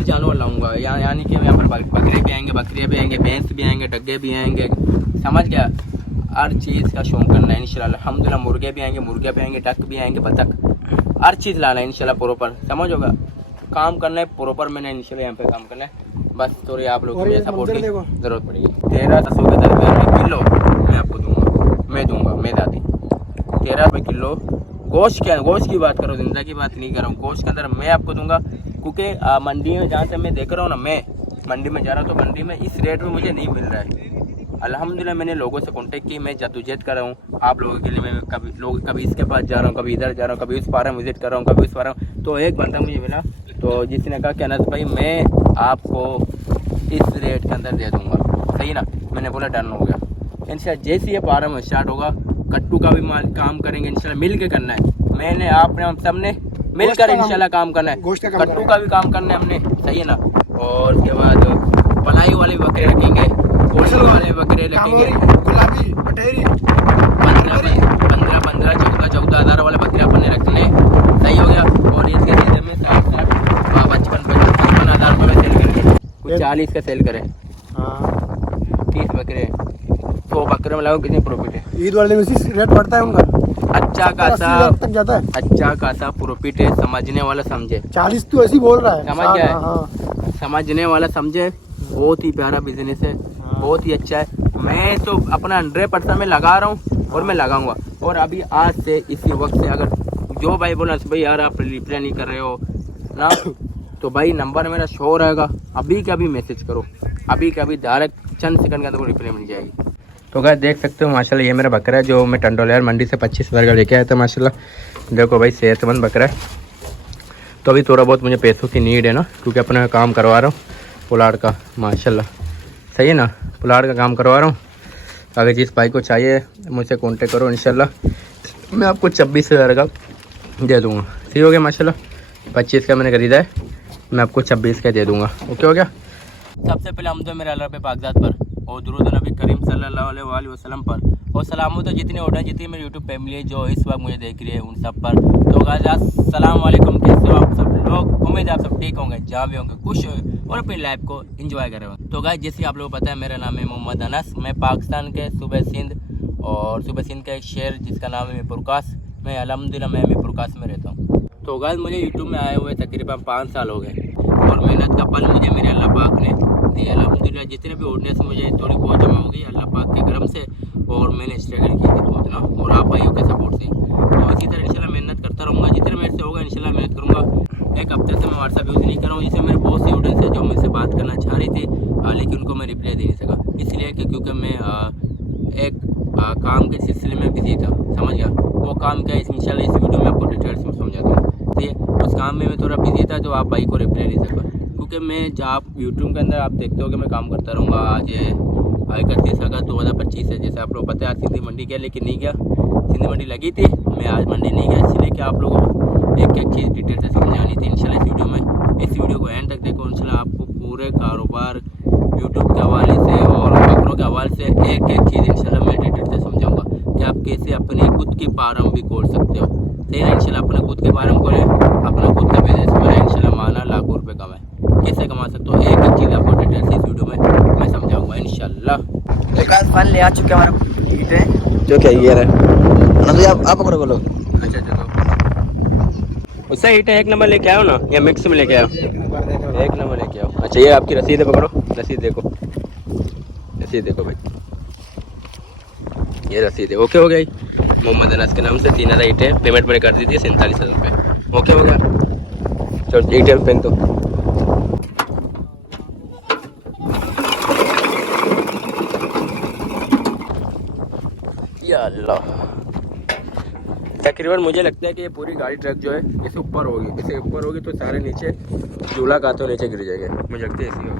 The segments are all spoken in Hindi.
हर जानवर लाऊंगा, यानी कि यहाँ पर बकरे भी आएंगे, बकरियाँ भी आएंगे, भैंस भी आएंगे, डग्गे भी आएंगे, समझ गया। हर चीज़ का शौक करना है इंशाल्लाह, अल्हम्दुलिल्लाह। मुर्गे भी आएंगे, मुर्गे भी आएंगे, डक भी आएंगे, बतख, हर चीज़ लाना है इंशाल्लाह प्रॉपर, समझ होगा। काम करना है प्रॉपर, मैंने इंशाल्लाह यहाँ पे काम करना है। बस थोड़ी आप लोग की सपोर्ट की ज़रूरत पड़ेगी। 1300 के दरमियान में किलो मैं आपको दूंगा, मैं दादी 13 रुपये किलो गोश्त की बात करो, जिंदा की बात नहीं कर रहा हूँ। गोश्त के अंदर मैं आपको दूंगा, क्योंकि मंडी में जहाँ से मैं देख रहा हूँ ना, मैं मंडी में जा रहा हूँ तो मंडी में इस रेट में मुझे नहीं मिल रहा है। अल्हम्दुलिल्लाह मैंने लोगों से कांटेक्ट की, मैं जद्दोजहद कर रहा हूँ आप लोगों के लिए। मैं कभी इसके पास जा रहा हूँ, कभी इधर जा रहा हूँ, कभी उस पारा विजिट कर रहा हूँ, कभी उस पारा। तो एक बंदा मुझे मिला, तो जिसने कहा कि अनस भाई मैं आपको इस रेट के अंदर दे दूँगा, सही ना। मैंने बोला डन हो गया। इंशाल्लाह जैसे ये पारा में स्टार्ट होगा, कट्टू का भी काम करेंगे इंशाल्लाह, मिल के करना है। मैंने आपने हम सब ने मिलकर इंशाल्लाह काम करना है, कट्टू का भी काम करना है हमने, सही है ना। और उसके बाद पलाई वाले बकरे रखेंगे, पोषण वाले बकरे रखेंगे, 14,000 वाले बकरे अपने रखने, सही हो गया। और इसके सीधे में 55,000 रुपये सेल करेंगे, कुछ 40 का सेल करें, 30 बकरे, 100 बकरे में लगाओ, कितनी प्रॉफिट है। ईद वाले में रेट बढ़ता है उनका, अच्छा खासा प्रॉफिट है, समझने वाला समझे। 40 तो ऐसे ही बोल रहा है, समझ गया, समझने वाला समझे। बहुत ही प्यारा बिजनेस है, बहुत ही अच्छा है। मैं तो अपना 100% में लगा रहा हूँ और मैं लगाऊंगा। और अभी आज से इसी वक्त से अगर जो भाई बोला भाई यार आप रिप्लाई नहीं कर रहे हो ना, तो भाई नंबर मेरा शो रहेगा, अभी का भी मैसेज करो, अभी का भी डायरेक्ट चंद सेकंड के अंदर रिप्लाई मिल जाएगी। तो गाइस देख सकते हो माशाल्लाह, ये मेरा बकरा है जो मैं टंडोलियार मंडी से 25,000 का लेके आया था माशाल्लाह। देखो भाई सेहतमंद बकरा है। तो अभी थोड़ा बहुत मुझे पैसों की नीड है ना, क्योंकि अपना काम करवा रहा हूँ पुलाड़ का, माशाल्लाह सही है ना, पुलाड़ का काम करवा रहा हूँ। अगर जिस भाई को चाहिए मुझसे कांटेक्ट करो, इंशाल्लाह मैं आपको 26,000 का दे दूँगा। सही हो गया माशाल्लाह, 25 का मैंने खरीदा है, मैं आपको 26 का दे दूँगा। ओके हो गया। सबसे पहले हम तो मेरे अल्लाह पे पाकज़ात पर और दुरूद नबी करीम सल्लल्लाहु अलैहि वसल्लम पर, और सलाम तो जितने ऑर्डर जितनी मेरी यूट्यूब फैमिली है जो इस वक्त मुझे देख रही है उन सब पर। तो गाइस अस्सलाम वालेकुम, कैसे हो आप सब लोग। उम्मीद है आप सब ठीक होंगे, जहाँ भी होंगे खुश और अपनी लाइफ को एंजॉय कर रहे हो। तो गाइस जैसे आप लोगों को पता है मेरा नाम है मोहम्मद अनस, मैं पाकिस्तान के सूबे सिंध और सूबे सिंध का एक शहर जिसका नाम है मीरपुरकास, मैं अल्हम्दुलिल्लाह मैं मीरपुरकास में रहता हूँ। तो गाइस मुझे यूट्यूब में आए हुए तकरीबन 5 साल हो गए और मेहनत का फल मुझे मेरे अल्लाह पाक ने दिया अल्हम्दुलिल्लाह। जितने भी ऑडियंस मुझे थोड़ी बहुत जमा हो गई अल्लाह पाक के करम से, और मैंने स्ट्रगल की थी बहुत ना, और आप भाइयों के सपोर्ट से। तो इसी तरह इंशाल्लाह मेहनत करता रहूँगा, जितने मेरे से होगा इंशाल्लाह मेहनत करूँगा। एक हफ्ते से मैं व्हाट्सएप यूज़ नहीं कर रहा हूँ, जिससे मेरे बहुत सी ऑडियंस है जो मुझसे बात करना चाह रही थी, लेकिन उनको मैं रिप्लाई दे नहीं सका, इसलिए कि क्योंकि मैं एक काम के सिलसिले में बिजी था, समझ गया। वो काम क्या है इंशाल्लाह इस वीडियो में आपको डिटेल्स में समझाता हूँ। ठीक है, उस काम में मैं थोड़ा बिजी था तो आप भाई को रिप्लाई नहीं सका, क्योंकि मैं आप यूट्यूब के अंदर आप देखते हो कि मैं काम करता रहूँगा। आज 31 अगस्त 2025 है, जैसे आप लोग पता है आज सिंधी मंडी गया, लेकिन नहीं गया, सिंधी मंडी लगी थी, मैं आज मंडी नहीं गया, इसलिए कि आप लोगों को एक एक चीज़ डिटेल से समझानी थी इंशाल्लाह इस वीडियो में। इस वीडियो को एंड तक देखो, इंशाल्लाह आपको पूरे कारोबार यूट्यूब के हवाले से और बकरों के हवाले से एक एक चीज़ इंशाल्लाह मैं डिटेल से समझाऊँगा कि आप कैसे अपने खुद की फार्म भी खोल सकते हो। सही है, इंशाल्लाह अपने खुद के फार्म खोलें, अपना खुद का बिजनेस बनाए, इंशाल्लाह माना लाखों रुपये कमाए, कैसे कमा सकते हो, एक एक चीज़ आपको डिटेल से इस वीडियो में मैं समझाऊंगा इंशाल्लाह। तो गाइस फन ले आ चुके हमारे ईट है जो क्या ये रहा ना, तो आप पकड़ो बोलो। अच्छा चलो उससे ईट एक नंबर लेके आओ ना, या मिक्स में लेके आओ, एक नंबर लेके आओ। अच्छा ये आपकी रसीद है, पकड़ो रसीद देखो, रसीद देखो भाई, ये रसीद है। ओके हो गई, मोहम्मद अनस के नाम से 3,000 ईटें पेमेंट मैंने कर दी थी, 47,000 रुपये। ओके हो गया, चलो ईटें फेंक दो। या अल्लाह, तकरीबन मुझे लगता है कि ये पूरी गाड़ी ट्रक जो है इसे ऊपर होगी, इसे ऊपर होगी तो सारे नीचे झूला खाते हुए नीचे गिर जाएंगे, मुझे लगता है ऐसी होगी।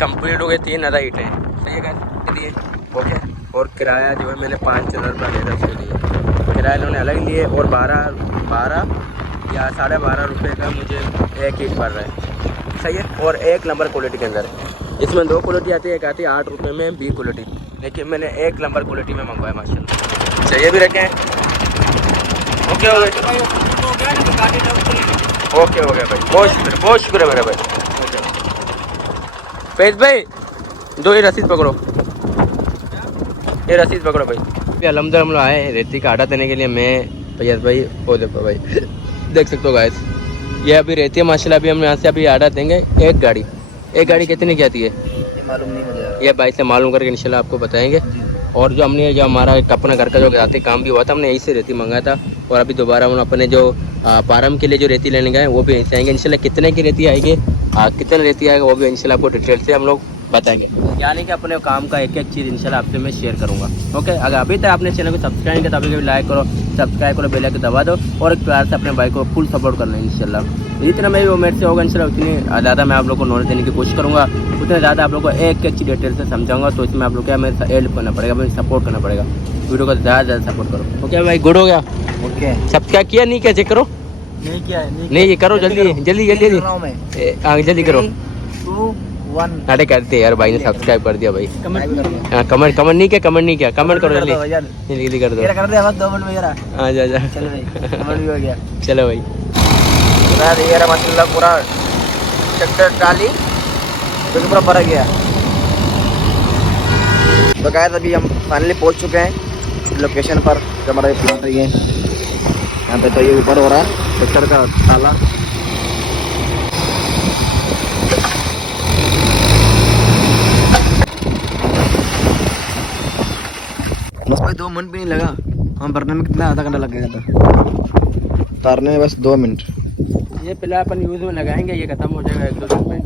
कंप्लीट हो गए 3,000 ईटें, सही है चलिए हो गया। और किराया जो है मैंने 5,000 रुपये ले रहा उसके लिए, किराया इन्होंने अलग लिए, और 12 या 12.5 रुपये का मुझे एक ईट पड़ रहा है। सही है, और 1 नंबर क्वालिटी के अंदर है। इसमें 2 क्वालिटी आती है, एक आती है 8 रुपये में बी क्वालिटी, लेकिन मैंने 1 नंबर क्वालिटी में मंगवाया माशाल्लाह। चाहिए भी रखें। ओके हो गए, ओके हो गया भाई, बहुत शुक्र है मेरा भाई। फैज भाई 2 ही रसीद पकड़ो, ये रसीद पकड़ो भाई। अलहमदिल्ला हम लोग आए रेती का आटा देने के लिए। मैं फैज भाई, वो देखो भाई, देख सकते हो गाइस, ये अभी रेती है माशाल्लाह। अभी हम यहाँ से अभी आटा देंगे। एक गाड़ी कितनी की आती है ये मालूम नहीं मुझे, ये भाई से मालूम करके इंशाल्लाह आपको बताएंगे। और जो हमने जो हमारा अपना घर का जो जाते काम भी हुआ था, हमने यहीं से रेती मंगाया था। और अभी दोबारा हम अपने जो पारम के लिए जो रेती लेने गए वो भी यहीं से आएंगे इंशाल्लाह। कितने की रेती आएगी, कितने रेती आएगा वो भी इंशाल्लाह आपको डिटेल से हम लोग बताएंगे। यानी कि अपने काम का एक चीज़ इंशाल्लाह आपसे मैं शेयर करूँगा। ओके, अगर अभी तक आपने चैनल को सब्सक्राइब किया तो अभी भी लाइक करो, सब्सक्राइब करो, बेल आइकन दबा दो और एक प्यार से अपने भाई को फुल सपोर्ट करना है इंशाल्लाह। जितना मेरी उम्मीद से होगा इंशाल्लाह उतनी ज़्यादा मैं आप लोग को नॉलेज देने की कोशिश करूँगा, उतने ज़्यादा आप लोग को एक चीज़ डिटेल से समझाऊंगा। तो इसमें आप लोग क्या मेरे हेल्प करना पड़ेगा, मुझे सपोर्ट करना पड़ेगा, वीडियो को ज़्यादा सपोर्ट करो। ओके भाई, गुड हो गया। ओके सब्सक्राइब किया नहीं, क्या चेक करो, नहीं किया नहीं ये करो जल्दी जल्दी करो। 2 1 अरे करते यार, भाई ने सब्सक्राइब कर दिया भाई। कमेंट नहीं किया, कमेंट करो जल्दी कर दो। कर दे बस 2 मिनट में यार। हाँ जा चलो भाई, कमेंट भी हो गया। चलो भाई। ये रहा माशाल्लाह पूरा ट्रैक्टर ट्राली तो पूरा भरा गया। तो गाइस अभी हम फाइनली पहुंच चुके हैं लोकेशन पर, जो हमारा प्लांट है। यहाँ पे तो ये ऊपर हो रहा है ट्रैक्टर का ताला। बस भाई 2 मिनट भी नहीं लगा, हम भरने में कितना आधा घंटा लग गया था, उतारने में बस 2 मिनट। ये फिलहाल अपन यूज में लगाएंगे, ये खत्म हो जाएगा 1-2 दिन में,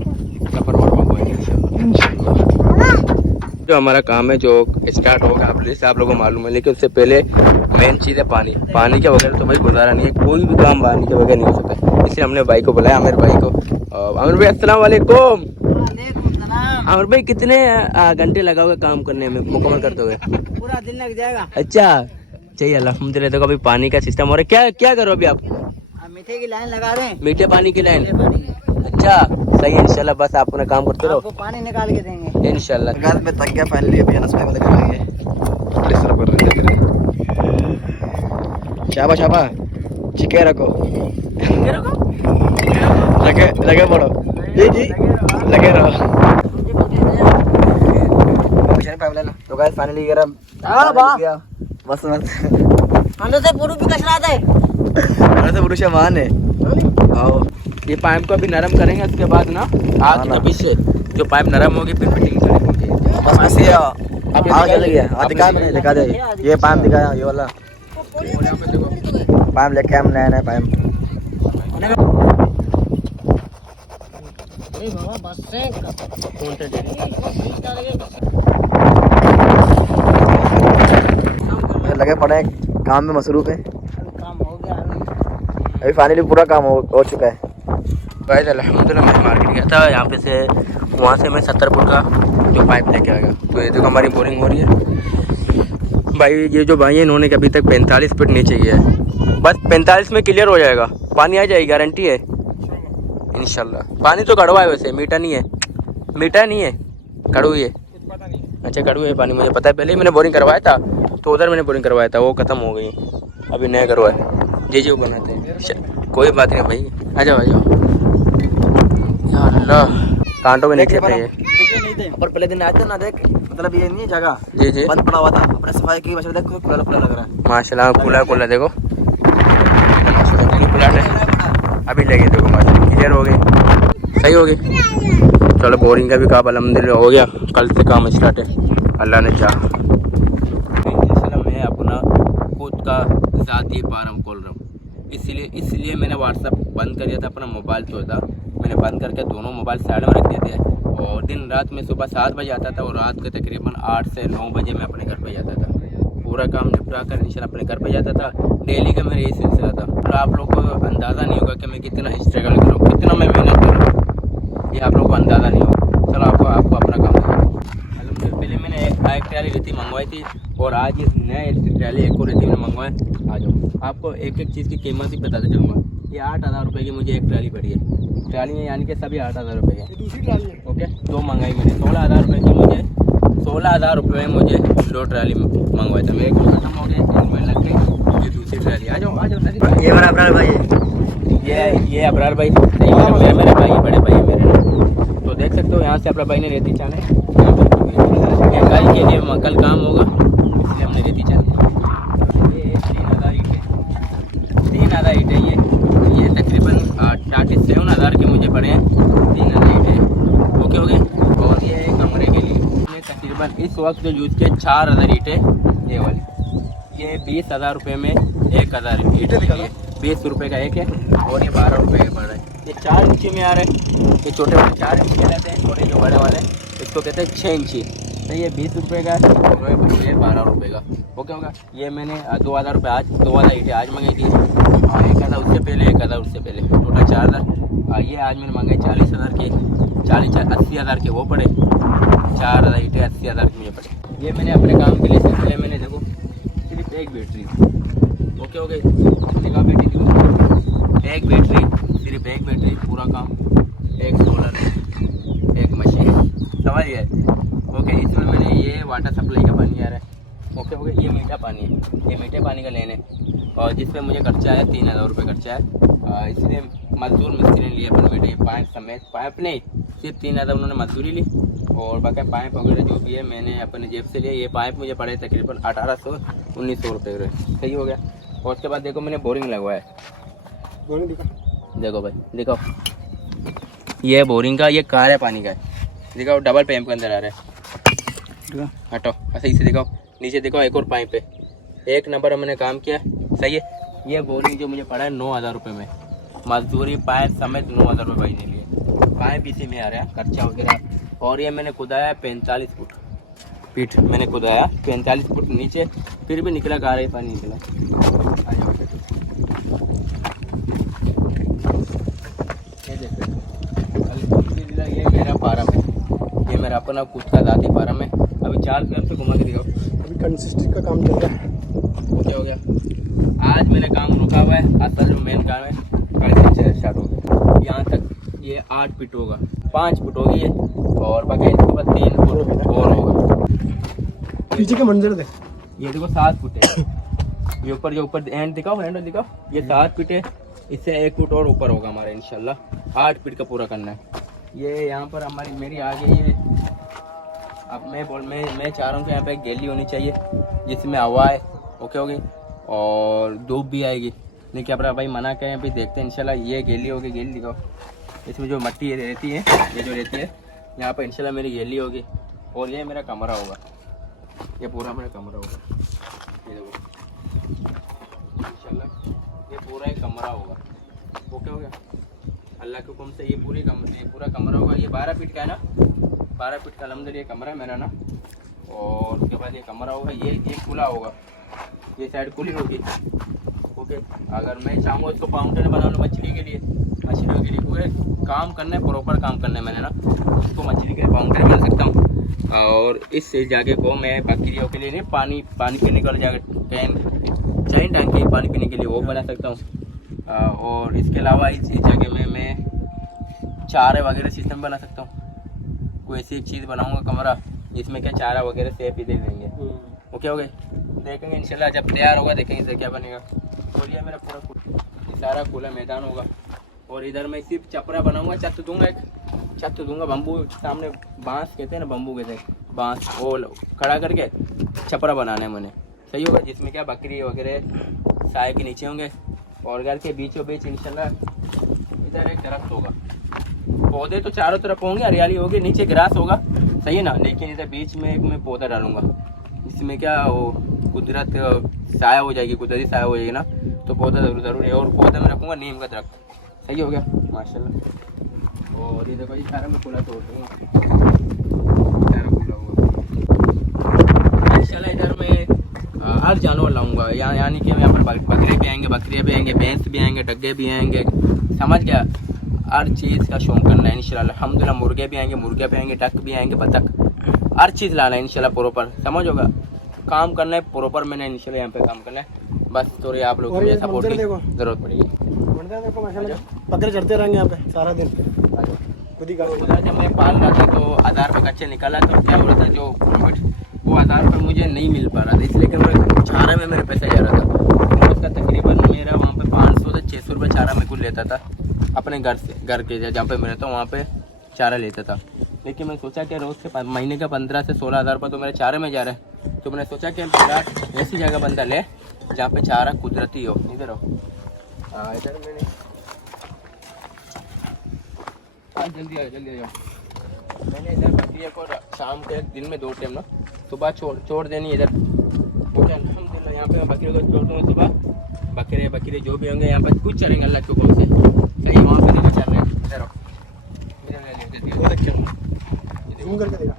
सफर और मंगवाएंगे इंशाल्लाह। जो हमारा काम है जो स्टार्ट होगा आप लोगों को मालूम है, लेकिन उससे पहले मेन चीज़ है पानी के बगैर तो भाई गुजारा नहीं है, कोई भी काम पानी के बगैर नहीं हो सकता। इसलिए हमने भाई को बुलाया, आमिर भाई को। आमिर भाई अस्सलाम वालेकुम। आमिर भाई कितने घंटे लगाओगे काम करने में मुकम्मल करते हुए? पूरा दिन लग जाएगा। अच्छा चाहिए अल्हम्दुलिल्लाह। देखो अभी पानी का सिस्टम हो रहा है, क्या करो अभी आप? मीठे की लाइन लगा रहे हैं, मीठे पानी की लाइन। अच्छा सही है इंशाल्लाह, बस आप अपना काम करते रहो, आपको पानी निकाल के देंगे इंशाल्लाह। गाइस मैं थक गया फाइनली, अभी अनस भाई वाले करेंगे। शाबा चिके रखो लगे पड़ो जी लगे रहो। तो गाइस फाइनली ये रहा बस अंदर से पुरुष भी कचरा है, अंदर से पुरुष मान है। आओ ये पाइप को अभी नरम करेंगे, उसके बाद ना आग के पीछे जो पाइप नरम होगी फिर फिटिंग करेंगे। बस बस ये आग जल गया। दिखा मैंने दिखा दे, ये पाइप दिखाया, ये वाला पाइप लेके हम नया पाइप। लगे पड़े काम में मसरूफ है, काम हो गया अभी फाइनली पूरा काम हो चुका है। गाइस अल्हम्दुलिल्लाह मैं मार्केट गया था, यहाँ पे से वहाँ से मैं 70 फुट का जो पाइप लेके आ गया। तो ये देखो हमारी बोरिंग हो रही है भाई। ये जो भाई है इन्होंने अभी तक 45 फीट नीचे किया है, बस 45 में क्लियर हो जाएगा, पानी आ जाएगी, गारंटी है इंशाल्लाह। पानी तो कड़वा है वैसे, मीठा नहीं है, कड़वी है। अच्छा कड़वी है पानी, मुझे पता है, पहले ही मैंने बोरिंग करवाया था, तो उधर मैंने बोरिंग करवाया था, वो ख़त्म हो गई, अभी नया करवाया। जी वो बनाते हैं, कोई बात नहीं भाई, आ जाओ या अल्लाह, कांटों में नीचे थे ये। और पहले दिन आए थे ना, देख मतलब ये नहीं जगह जी बंद पड़ा हुआ था, अपने सफाई की वजह से देखो खुला लग रहा है माशाल्लाह। खुला देखो प्लाट है, अभी लगे देखो माशाल्लाह क्लियर हो गई, सही हो गई। चलो बोरिंग का भी काम अल्हम्दुलिल्लाह हो गया, कल से काम स्टार्ट है अल्लाह ने चाहा। इंशाल्लाह मैं अपना खुद का ज़ाती फार्म खोल रहा हूँ, इसलिए मैंने व्हाट्सअप बंद कर दिया था, अपना मोबाइल जो था मैंने बंद करके दोनों मोबाइल साइड में रख दिए थे। और दिन रात में सुबह 7 बजे आता था और रात के तकरीबन 8 से 9 बजे मैं अपने घर पे जाता था, पूरा काम निपटा कर इंशाल्लाह अपने घर पे जाता था। डेली का मेरा यही सिलसिला था। और आप लोग को अंदाज़ा नहीं होगा कि मैं कितना स्ट्रगल कर रहा हूँ, कितना मैं मेहनत कर रहा हूँ, ये आप लोग को अंदाज़ा नहीं होगा। चलो आपको अपना काम दिखाऊँ। पहले मैंने एक ट्राली रेती मंगवाई थी और आज ये नया ट्राली एक और रेती मैंने मंगवाए। आ जाओ, आपको एक चीज़ की कीमत ही बताते जाऊँगा। ये 8,000 रुपये की मुझे एक ट्राली पड़ी है। ट्राली में यानी कि सभी 8,000 रुपये ये दूसरी ट्राली है। के। ओके, दो मंगाई मैंने 16,000 रुपये की। मुझे 16,000 रुपये में मुझे 2 ट्राली मंगवाए थे। मेरे को खत्म हो गए, इनमें लग गई ये दूसरी ट्राली। आ जाओ ये बड़ा अब्रार भाई है। ये अबरार भाई मेरे भाई है, बड़े भाई है मेरे। तो देख सकते हो यहाँ से अपना भाई ने रेती चाले कल के लिए, कल काम होगा इसलिए हमने रेती चाली। ये 3,000 ईंटें, 3,000 ईंटें। ये तकरीबन 37,000 के मुझे पड़े हैं 3,000 ईंटें। ओके हो गए। और ये कमरे के लिए ये तकरीबन इस वक्त जो यूज़ किए 4,000 ईंटें। ये वाली ये 20,000 रुपये में 1,000 ईंटें निकली। 20 रुपये का एक है और ये 12 रुपये का पड़ रहा है। ये 4 इंची में आ रहा है। ये छोटे वाले 4 इंची के रहते हैं और ये जो बड़े वाले इसको कहते हैं 6 इंची। तो ये 20 रुपये का है और ये 12 रुपये का। ओके होगा। ये मैंने 2,000 रुपये आज 2,000 ईंटें आज मंगाई थी। 1,000 उससे पहले, 1,000 उससे पहले, टोटल 4,000। ये आज मैंने मंगाई 40,000 के, 80,000 के वो पड़े। 4,000 ईंटें 80,000 के मुझे पड़े। ये मैंने अपने काम के लिए सबसे पहले मैंने देखो सिर्फ एक बैटरी। ओके हो गए। देखा बैटरी, देखो एक बैटरी, सिर्फ एक बैटरी, पूरा काम। एक सोलर, एक मशीन, समझ गए। ओके, इसमें मैंने ये वाटर सप्लाई का पानी आ रहा है। ओके हो गया। ये मीठा पानी है, ये मीठे पानी का लेने और जिसमें मुझे खर्चा है 3,000 रुपये खर्चा है। इसलिए मजदूर मिस्त्री ने लिए अपन मीठे पाइप समेत। पाइप नहीं, सिर्फ 3,000 उन्होंने मजदूरी ली और बाकी पाइप वगैरह जो भी है मैंने अपने जेब से लिया। ये पाइप मुझे पड़े तकरीबन 1,800-1,900 रुपये। सही हो गया। और उसके बाद देखो मैंने बोरिंग लगवाया है। बोरिंग दिखा, देखो भाई, देखो ये बोरिंग का, ये काले पानी का है। दिखाओ डबल पाइप के अंदर आ रहा है। हटो ऐसे ही से दिखाओ। नीचे दिखाओ एक और पाइप है। एक नंबर मैंने काम किया, सही है। ये बोरिंग जो मुझे पड़ा है 9,000 रुपये में, मजदूरी पाइप समेत 9,000 रुपये भाई ने लिए। पाइप इसी में आ रहा है, खर्चा वगैरह। और ये मैंने खुदाया 45 फुट फीट मैंने खुदाया 45 फुट नीचे, फिर भी निकला गा रही पानी निकला। ये देखो ये मेरा फार्म है, ये मेरा अपना खुद का जाती फार्म है। अभी 4 तरफ से घुमा के दिखाओ। अभी कंसिस्टेंट का काम चल रहा है। क्या हो गया? आज मैंने काम रुका हुआ है, असल जो मेन काम है कल से स्टार्ट हो गया। यहाँ तक ये 8 फीट होगा, 5 फुट होगी ये और बाकी इसके बाद 3 फुट और होगा। पीछे का मंजर देख, ये देखो 7 फुट है। ये ऊपर जो ऊपर एंड दिखाओ, हैंडल दिखाओ, ये 7 फीट है। इससे 1 फुट और ऊपर होगा हमारा इंशाल्लाह। 8 फीट का पूरा करना है। ये यहाँ पर हमारी मेरी आ गई है। अब मैं चाह रहा हूँ कि यहाँ पे एक गैली होनी चाहिए जिसमें हवा है। ओके होगी और धूप भी आएगी। लेकिन अपना भाई मना करें, अभी देखते हैं इंशाल्लाह। ये गैली होगी, गैली दिखाओ। इसमें जो मट्टी रहती है, ये जो रहती है यहाँ पर इंशाल्लाह मेरी गैली होगी। और ये मेरा कमरा होगा, ये पूरा मेरा कमरा होगा। ये देखो इंशाल्लाह ये पूरा एक कमरा होगा। ओके हो गया। अल्लाह के हुक्म से ये पूरा कमरा होगा। ये 12 फीट का है ना, 12 फीट का अलहमदुलिल्लाह ये कमरा है मेरा ना। और उसके बाद ये कमरा होगा, ये खुला होगा, ये साइड खुली होगी। ओके, अगर मैं चाहूँगा इसको फाउंटेन बना लूँ मछलियों के लिए, पूरे काम करना है, प्रॉपर काम करना है मैंने ना। उसको मछली के लिए फाउंटेन बना सकता हूँ। और इस जगह को मैं बकरियों के लिए नहीं, पानी पीने का जगह चैन टैंकी पानी पीने के लिए वो बना सकता हूँ। और इसके अलावा इस जगह में मैं चारे वगैरह सिस्टम बना सकता हूँ। कोई ऐसी एक चीज़ बनाऊँगा कमरा, इसमें क्या चारा वगैरह सेफ ही दे देंगे। ओके हो गए। देखेंगे इंशाल्लाह जब तैयार होगा, देखेंगे इसे क्या बनेगा। और ये मेरा पूरा सारा खुला मैदान होगा। और इधर मैं सिर्फ चपरा बनाऊंगा, छत दूंगा, एक छत दूंगा बम्बू सामने, बांस कहते हैं ना, बम्बू कहते हैं, बांस वो खड़ा करके छपरा बनाना है मैंने। सही होगा, जिसमें क्या बकरी वगैरह साए के नीचे होंगे। और घर के बीचों बीच इंशाल्लाह इधर एक दरख्त होगा। पौधे तो चारों तरफ होंगे, हरियाली होगी, नीचे ग्रास होगा, सही है ना। लेकिन इधर बीच में एक मैं पौधा डालूंगा, इसमें क्या वो कुदरत साया हो जाएगी, कुदरती साया हो जाएगी ना, तो पौधा ज़रूर है। और पौधा में रखूँगा नीम का दरख्त। सही हो गया माशाल्लाह। और ये देखो ये सारा मैं खुला तोड़ दूँगा, सारा खुला होगा इंशाल्लाह। इधर मैं हर जानवर लाऊंगा, यानी कि यहाँ पर बकरे भी आएंगे, बकरियाँ भी आएंगे, भैंस भी आएंगे, डग्गे भी आएंगे, समझ गया। हर चीज़ का शौक करना है इंशाल्लाह। अल्हम्दुलिल्लाह मुर्गे भी आएंगे, मुर्गे भी आएंगे, डक भी आएंगे, बतख, हर चीज़ लाना है इंशाल्लाह प्रॉपर। समझ होगा, काम करना है प्रॉपर। मैंने इंशाल्लाह यहाँ पे काम करना है बस। थोड़ी आप लोगों की सपोर्ट की ज़रूरत पड़ेगी। मंदिर देखो माशाल्लाह, बकरे चढ़ते रहेंगे यहाँ पे सारा दिन खुद ही का। उधर जब मैं पाल रहा था तो 1000 रुपये कच्चे निकाला, तो क्या हो रहा था जो प्रॉफिट वो 1000 रुपये मुझे नहीं मिल पा रहा था, इसलिए कि मैं चारा में मेरे पैसे जा रहा था। तो उसका तकरीबन मेरा वहाँ पे 500 से 600 रुपये चारा मैं कुछ लेता था अपने घर से, घर के जहाँ पे मैं रहता हूँ वहाँ पे चारा लेता था। लेकिन मैं सोचा कि रोज़ के महीने का 15 से 16 हज़ार रुपये तो मेरे चारे में जा रहा है, तो मैंने सोचा कि प्लाट ऐसी जगह बंदा ले जहाँ पे चारा कुदरती हो। इधर हो, इधर मैंने जल्दी आ जाओ। मैंने इधर बकरिया को शाम के दिन में 2 टाइम ना सुबह छोड़ देनी है इधर। अल्हम्दुलिल्लाह यहाँ पे मैं बकरियों को छोड़ता हूँ सुबह। बकरे जो भी होंगे यहाँ पर कुछ चलेंगे अल्लाह के हुक्म से। सही वहाँ पे नहीं चल रहे हैं, इधर घूम करके देखा,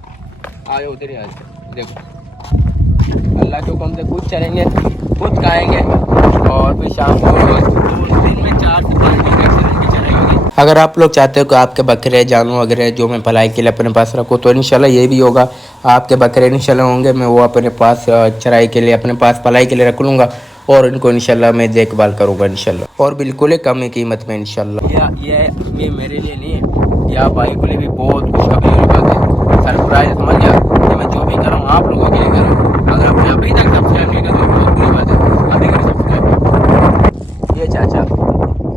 आए उधर ही आज देखो अल्लाह के हुक्म से कुछ चलेंगे, कुछ खाएंगे और फिर शाम को दिन में 4 से 5 दिन एक्सीडेंट चलेंगे। अगर आप लोग चाहते हो कि आपके बकरे जानवर वगैरह जो मैं पलाई के लिए अपने पास रखूँ तो इंशाल्लाह ये भी होगा। आपके बकरे इंशाल्लाह होंगे, मैं वो अपने पास चराई के लिए अपने पास पलाई के लिए रख लूँगा और इनको इंशाल्लाह मैं देखभाल करूँगा इंशाल्लाह, और बिल्कुल ही कम ही कीमत में इंशाल्लाह। ये मेरे लिए नहीं है, या भाई के लिए भी बहुत खुशखबरी वाली बात है, सरप्राइज समझ गया कि मैं जो भी कर रहा हूँ आप लोगों के लिए कर रहा हूँ। अगर आपने अभी तक सब्सक्राइब नहीं किया तो बहुत बुरी बात है, अभी कर सब्सक्राइब। ये चाचा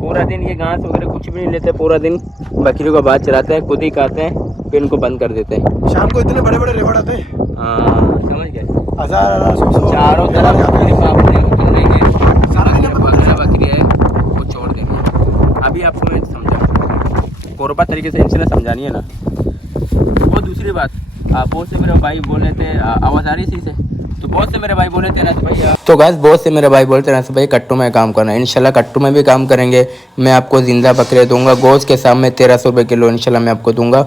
पूरा दिन ये घास वगैरह कुछ भी नहीं लेते, पूरा दिन बकरियों का बात चलाते हैं, खुद ही खाते हैं, फिर इनको बंद कर देते हैं। शाम को इतने बड़े बड़े रिकॉर्ड आते हैं। हाँ समझ गए, 1000 100 चारों तरफ सारा दिन बकरी है वो छोड़ देंगे। अभी आपको मैं समझा कोरबा तरीके से इंशाल्लाह समझानी है ना। वो दूसरी बात, बहुत से मेरे भाई बोल रहे थे, आवाज़ आ रही थी से, तो बहुत से मेरे भाई बोले थे ना भाई, तो गाइस बहुत से मेरे भाई बोलते हैं ना भाई कट्टू में काम करना है। इंशाल्लाह कट्टू में भी काम करेंगे। मैं आपको ज़िंदा बकरे दूंगा गोश्त के सामने 1300 रुपये किलो इंशाल्लाह मैं आपको दूंगा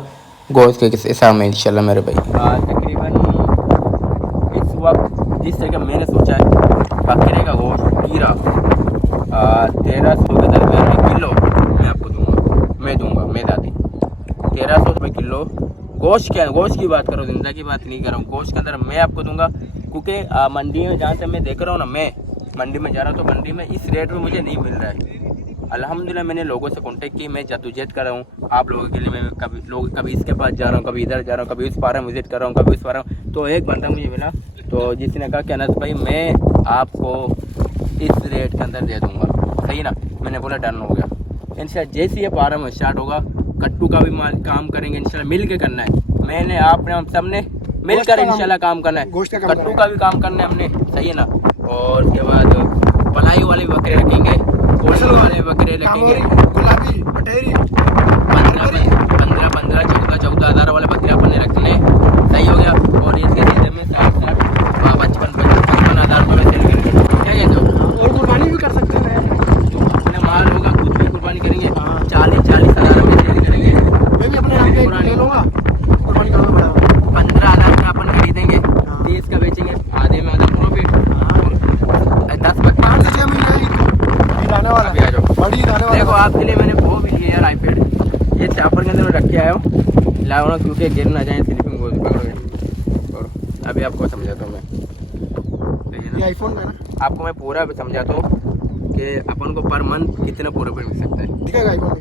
गोश्त के सामने इंशाल्लाह मेरे भाई। तकरीबन इस वक्त जिस जगह मैंने सोचा है बकरे का गोश्त कीरा 1300 के दरमियान में किलो मैं आपको दूंगा, मैं दादी 1300 रुपये किलो गोश्त की बात करो, जिंदा की बात नहीं कर रहा हूँ। गोश्त के अंदर मैं आपको दूंगा, क्योंकि मंडी में जहाँ से मैं देख रहा हूँ ना, मैं मंडी में जा रहा हूँ तो मंडी में इस रेट में मुझे नहीं मिल रहा है। अल्हम्दुलिल्लाह मैंने लोगों से कांटेक्ट की, मैं जद्दोजहद कर रहा हूँ आप लोगों के लिए। मैं कभी इसके पास जा रहा हूँ, कभी इधर जा रहा हूँ, कभी उस पार विजिट कर रहा हूँ, कभी उस पार। तो एक बंदा मुझे मिला तो जिसने कहा कि अनस भाई मैं आपको इस रेट के अंदर दे दूँगा, सही ना। मैंने बोला डन हो गया। इंशाल्लाह जैसे ये पारा में स्टार्ट होगा कट्टू का भी काम करेंगे इंशाल्लाह, मिल के करना है। मैंने आपने हम सब ने मिलकर इंशाल्लाह काम करना है, कट्टू का भी काम करना है हमने, सही है ना। और उसके बाद पलाई वाले बकरे रखेंगे, पोल्ट्री वाले बकरे रखेंगे, गुलाबी पटेरी 14 हज़ार वाले बकरे अपने रखने, सही हो गया। और इसके सीधे में 55 हज़ार रुपये में सेल करेंगे, क्या कहते हो। और कुर्बानी भी कर सकते हैं, जो अपने माल होगा खुद भी कुर्बानी करेंगे, 40 हज़ार में सेल करेंगे। मैं भी अपने यहाँ पे ले लूँगा, कुर्बानी करना पड़ेगा। 15,000 में अपन खरीदेंगे, 30 का बेचेंगे, आधे में आधा प्रॉफिट। 10 5 से 6 मिल जाएगी, लाने वाला अभी आ जाओ। बड़ी लाने वाला। देखो आपके लिए मैंने वो भी लिया यार आईपैड, ये चापर के अंदर मैं रख के आया हूँ, लाओ ना क्योंकि गिर ना जाए, स्लिपिंग हो जाए। अभी आपको समझाता हूँ मैं, ये आईफोन का ना, आपको मैं पूरा समझाता हूँ कि अपन को पर मंथ कितना प्रॉफिट मिल सकता है। दिखेगा आईफोन।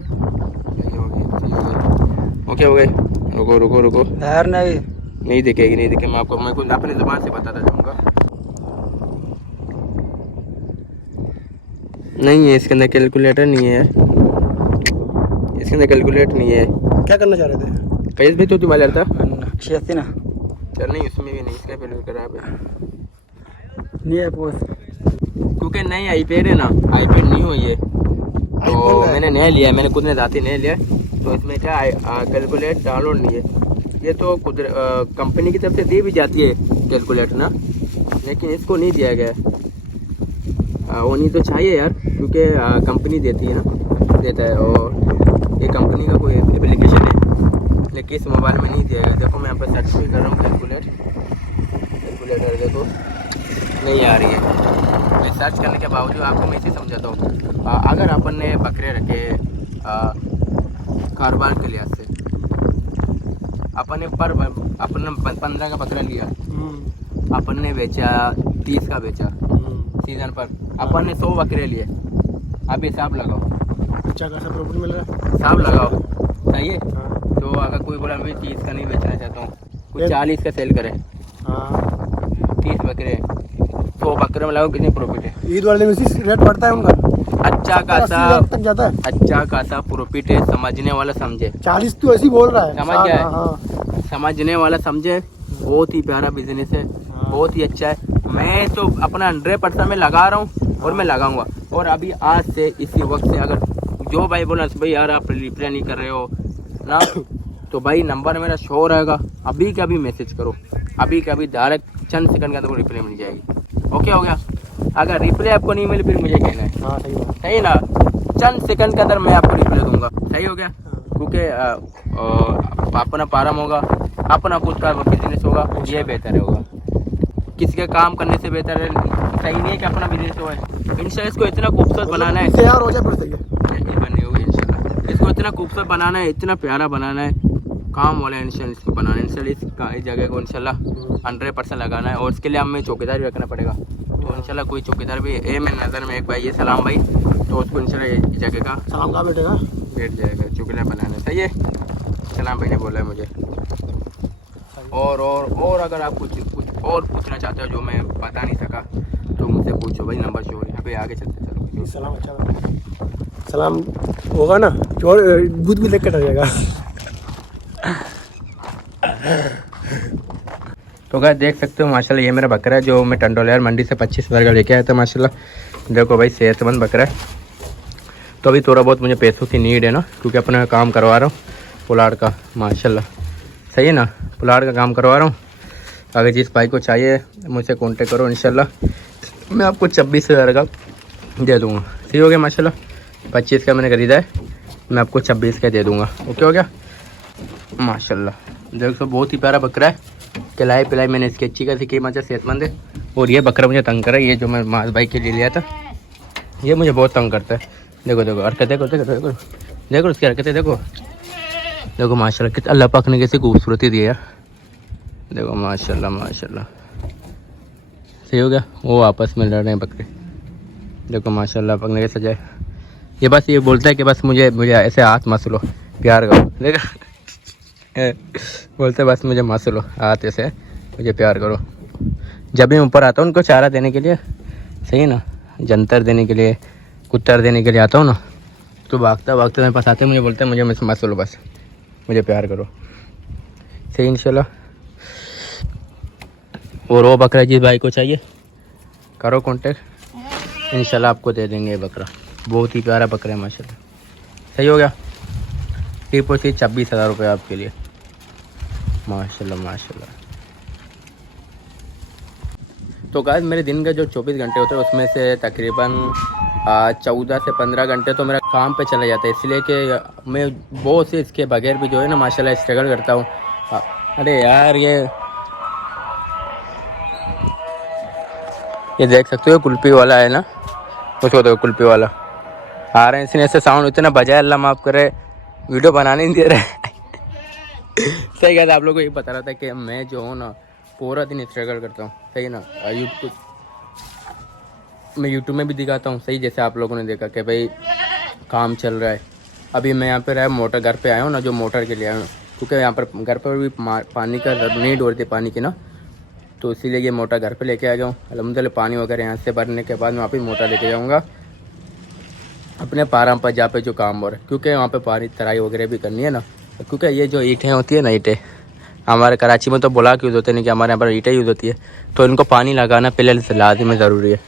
सही हो गया, ओके हो गए। रुको यार नहीं दिखेगी, मैं आपको अपनी ज़बान से बताता जाऊँगा। नहीं है इसके अंदर कैलकुलेटर, नहीं है इसके अंदर कैलकुलेटर नहीं है। क्या करना चाह रहे थे? कैसे भी तो तुम्हारा था शेती ना चल, नहीं उसमें भी नहीं, इसका बिल्कुल खराब है, नहीं है पोस, क्योंकि नई आईपैड है ना, आईपैड नहीं हुई है तो मैंने नया लिया, मैंने खुद ने दाती नया लिया। तो इसमें क्या कैलकुलेट डाउनलोड नहीं है, ये तो खुद कंपनी की तरफ से दी भी जाती है कैलकुलेटर ना, लेकिन इसको नहीं दिया गया। वो नहीं तो चाहिए यार, क्योंकि कंपनी देती है ना, देता है, और ये कंपनी का कोई एप्लीकेशन है, लेकिन इस मोबाइल में नहीं दिया गया। देखो मैं यहाँ पर सर्च भी कर रहा हूँ कैलकुलेटर, देखो नहीं आ रही है। मैं सर्च करने के बावजूद आपको मैं इसे समझाता हूँ। अगर अपन ने बकरे रखे कारोबार के लिहाज से, अपन ने 15 का बकरा लिया, अपन ने बेचा 30 का बेचा सीजन पर, अपन ने 100 बकरे लिए, अब हिसाब लगाओ अच्छा खासा प्रॉफिट मिल रहा है। सब लगाओ, सही है। हाँ तो अगर कोई बोला मैं 30 का नहीं बेचना चाहता हूँ, कुछ ये- 40 का सेल करे, हाँ 30 बकरे, तो बकरे में लगाओ, कितनी प्रॉफिट है? ईद वाले में इसी रेट बढ़ता है उनका, अच्छा 80 खासा, लाख तक जाता है। अच्छा खासा प्रॉफिट है, समझने वाला समझे, 40 तो ऐसे ही बोल रहा है। समझ गया है? हाँ समझने वाला समझे। बहुत ही प्यारा बिजनेस है, बहुत ही अच्छा है। मैं तो अपना 100% में लगा रहा हूँ और मैं लगाऊंगा। और अभी आज से इसी वक्त से अगर जो भाई बोला भाई यार आप रिप्लाई नहीं कर रहे हो ना, तो भाई नंबर मेरा शो रहेगा, अभी का भी मैसेज करो, अभी का भी डायरेक्ट चंद सेकंड के अंदर रिप्लाई मिल जाएगी। ओके हो गया? अगर रिप्लाई आपको नहीं मिले फिर मुझे कहना है, हाँ सही बात। सही ना? चंद सेकंड के अंदर मैं आपको रिप्लाई दूंगा, सही हो गया? क्योंकि अपना फार्म होगा, अपना खुद का बिजनेस होगा, ये बेहतर होगा। किसी का काम करने से बेहतर है, सही नहीं है कि अपना बिजनेस हो। इंशाल्लाह इसको इतना खूबसूरत बनाना है, तैयार हो जाए फिर सही है। नहीं बनी होगी इंशाल्लाह। इसको इतना खूबसूरत बनाना है, इतना प्यारा बनाना है, काम वाला इंशाल्लाह इसको बनाना है। इंशाल्लाह इस जगह को इंशाल्लाह 100% लगाना है। और इसके लिए हमें चौकीदार भी रखना पड़ेगा, तो इंशाल्लाह कोई चौकीदार भी है मेरे नज़र में, एक भाई ये सलाम भाई, तो उसको इंशाल्लाह इस जगह का सलाम कहाँ बैठेगा? बैठ जाएगा, चौकीदार बनाना है, सही है? सलाम भाई ने बोला है मुझे। और अगर आप कुछ और पूछना चाहते हो जो मैं बता नहीं सका तो मुझसे पूछो भाई, नंबर शो है। अभी आगे चलते चलो। सलाम अच्छा सलाम होगा ना, चोर दूध भी लेकर जाएगा। तो गाइस देख सकते हो माशाल्लाह ये मेरा बकरा है जो मैं टंडोलियार मंडी से 25,000 का लेके आया था। माशाल्लाह देखो भाई सेहतमंद बकरा है। तो अभी थोड़ा बहुत मुझे पैसों की नीड है ना, क्योंकि अपना काम करवा रहा हूँ पुलाड़ का। माशाल्लाह सही है ना, पुलाड़ का काम करवा रहा हूँ। अगर जिस भाई को चाहिए मुझसे कांटेक्ट करो, इंशाल्लाह मैं आपको 26,000 का दे दूँगा। सही हो गया? माशाल्लाह 25 का मैंने खरीदा है, मैं आपको 26 का दे दूँगा। ओके हो गया? माशाल्लाह देखो बहुत ही प्यारा बकरा है। खिलाई पिलाई मैंने इसकी अच्छी खासी की, मचा सेहतमंद है। और ये बकरा मुझे तंग कर रहा है, ये जो मैं माज भाई के लिए लिया था, ये मुझे बहुत तंग करता है। देखो देखो हरकतें देखो देखो देखो देखो उसकी हरकतें देखो देखो। माशाल्लाह कितना अल्लाह पाक ने कैसी खूबसूरती दी है यार। देखो माशाल्लाह माशाल्लाह। सही हो गया? वो आपस में लड़ रहे हैं बकरे। देखो माशाल्लाह पाक ने कैसे सजाए। ये बस ये बोलता है कि बस मुझे ऐसे हाथ मसलो, प्यार करो। देखो बोलते बस मुझे मसलो हाथ ऐसे, मुझे प्यार करो। जब भी ऊपर आता हूँ उनको चारा देने के लिए, सही है ना, जंतर देने के लिए, कुत्तर देने के लिए आता हूँ ना, तो भागता भागता मेरे पास आते मुझे बोलते हैं मुझे मसलो, बस मुझे प्यार करो। सही इंशाल्लाह। और वो बकरा जिस भाई को चाहिए करो कांटेक्ट, इंशाल्लाह आपको दे देंगे ये बकरा। बहुत ही प्यारा बकरा है माशाल्लाह। सही हो गया? टिप सी 26,000 रुपये आपके लिए। माशाल्लाह माशाल्लाह। तो गाइस मेरे दिन का जो 24 घंटे होते हैं उसमें से तकरीबन 14 से 15 घंटे तो मेरा काम पे चला जाता है, इसलिए कि मैं बहुत से इसके बगैर भी जो है ना माशाल्लाह स्ट्रगल करता हूँ। अरे यार ये देख सकते हो कुल्फी वाला है ना, उसको देखो कुल्फी वाला आ रहे हैं, इसने ऐसे साउंड इतना बजाय, अल्लाह माफ़ करे वीडियो बनाने नहीं दे रहा है। सही कहा था, आप लोगों को ये बता रहा था कि मैं जो हूँ ना पूरा दिन स्ट्रगल करता हूँ, सही ना। मैं यूट्यूब में भी दिखाता हूँ, सही, जैसे आप लोगों ने देखा कि भाई काम चल रहा है। अभी मैं यहाँ पे रहा मोटर घर पे आया हूँ ना, जो मोटर के लिए आया हूँ, क्योंकि यहाँ पर घर पर भी पानी का नीड होती है पानी की ना, तो इसीलिए ये मोटर घर पे लेके आ गया हूँ। अल्हम्दुलिल्लाह पानी वगैरह यहाँ से भरने के बाद मैं वापस मोटर लेके जाऊँगा अपने फार्म पर जहाँ पे जो काम हो रहा है, क्योंकि वहाँ पे पानी तराई वगैरह भी करनी है ना। क्योंकि ये जो ईंटें होती है ना, ईंटें हमारे कराची में तो ब्लॉक यूज़ होते हैं, नहीं कि हमारे यहाँ पर ईंटें यूज़ होती है, तो इनको पानी लगाना पहले से लाजिम ज़रूरी है।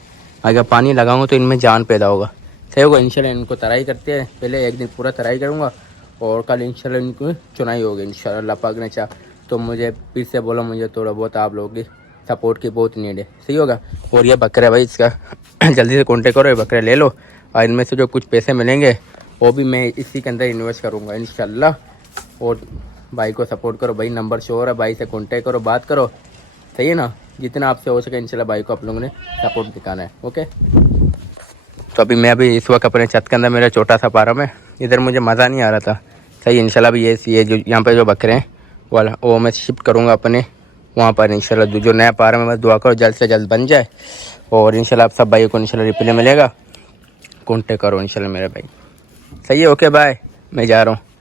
अगर पानी लगाऊंगा तो इनमें जान पैदा होगा। सही होगा? इंशाल्लाह इनको तराई करते हैं, पहले एक दिन पूरा तराई करूँगा और कल इंशाल्लाह इनको चुनाई होगी इंशाल्लाह, अल्लाह पाक ने चाहा तो। मुझे फिर से बोला मुझे थोड़ा बहुत आप लोगों की सपोर्ट की बहुत नीड है। सही होगा? और ये बकरा भाई इसका जल्दी से कॉन्टेक्ट करो, ये बकरे ले लो, और इनमें से जो कुछ पैसे मिलेंगे वो भी मैं इसी के अंदर इन्वेस्ट करूँगा इंशाल्लाह। और भाई को सपोर्ट करो, भाई नंबर शो हो रहा है, भाई से कॉन्टेक्ट करो, बात करो, सही है ना। जितना आपसे हो सके इंशाल्लाह भाई को आप लोगों ने सपोर्ट दिखाना है। ओके, तो अभी इस वक्त अपने छत के अंदर मेरा छोटा सा फार्म है, इधर मुझे मज़ा नहीं आ रहा था। सही, इंशाल्लाह भी ये जो यहाँ पे जो बकरे हैं वाला वो मैं शिफ्ट करूँगा अपने वहाँ पर इंशाल्लाह। जो नया फार्म है मैं दुआ करो जल्द से जल्द बन जाए, और इंशाल्लाह आप सब भाइयों को इंशाल्लाह रिप्लाई मिलेगा। कॉन्टेक्ट करो इंशाल्लाह मेरे भाई। सही है, ओके बाय, मैं जा रहा हूँ।